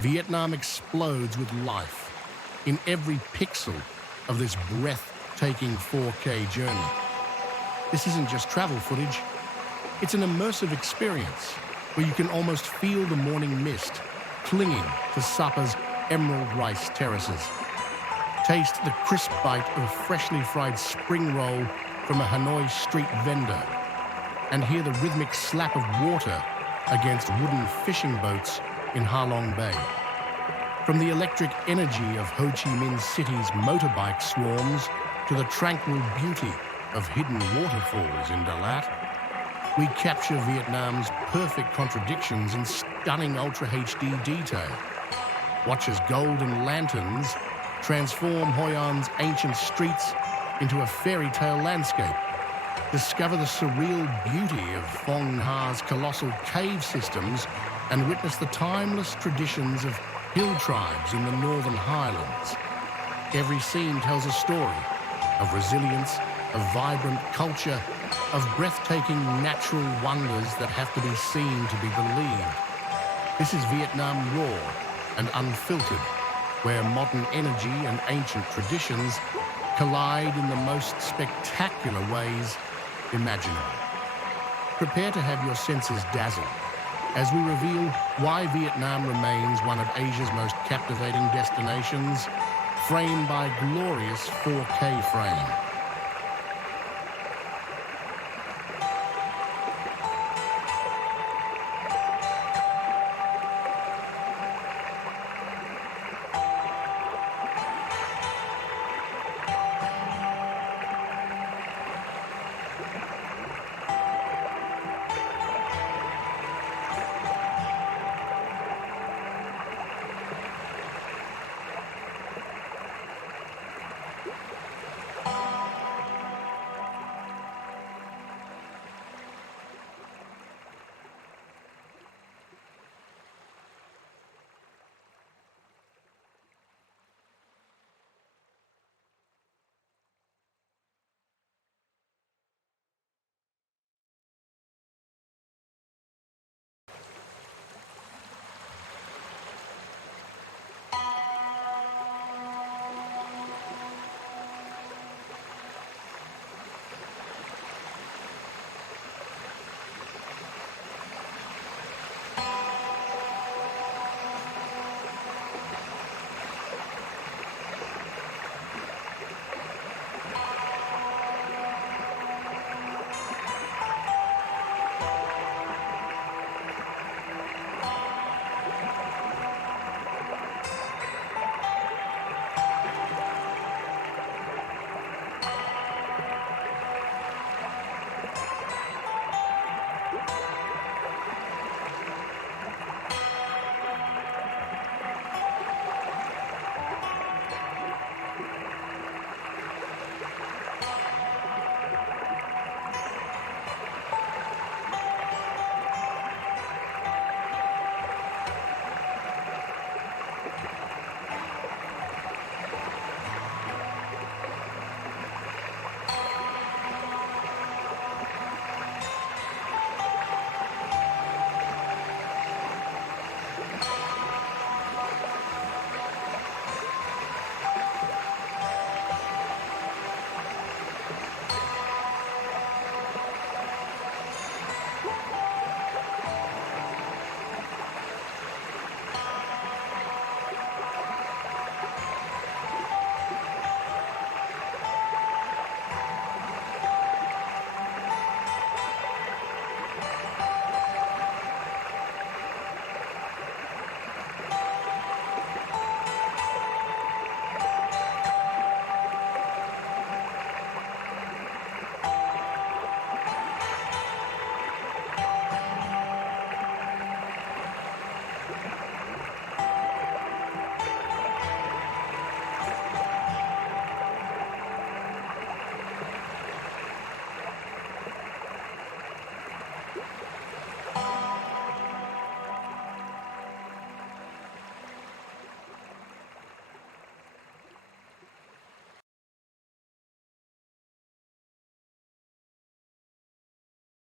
Vietnam explodes with life in every pixel of this breathtaking 4K journey. This isn't just travel footage, it's an immersive experience where you can almost feel the morning mist clinging to Sapa's emerald rice terraces. Taste the crisp bite of a freshly fried spring roll from a Hanoi street vendor, and hear the rhythmic slap of water against wooden fishing boats in Ha Long Bay. From the electric energy of Ho Chi Minh City's motorbike swarms to the tranquil beauty of hidden waterfalls in Dalat, we capture Vietnam's perfect contradictions in stunning Ultra HD detail. Watch as golden lanterns transform Hoi An's ancient streets into a fairy tale landscape. Discover the surreal beauty of Phong Nha's colossal cave systems and witness the timeless traditions of hill tribes in the northern highlands. Every scene tells a story of resilience, of vibrant culture, of breathtaking natural wonders that have to be seen to be believed. This is Vietnam raw and unfiltered, where modern energy and ancient traditions collide in the most spectacular ways imaginable. Prepare to have your senses dazzled as we reveal why Vietnam remains one of Asia's most captivating destinations, framed by glorious 4K frame.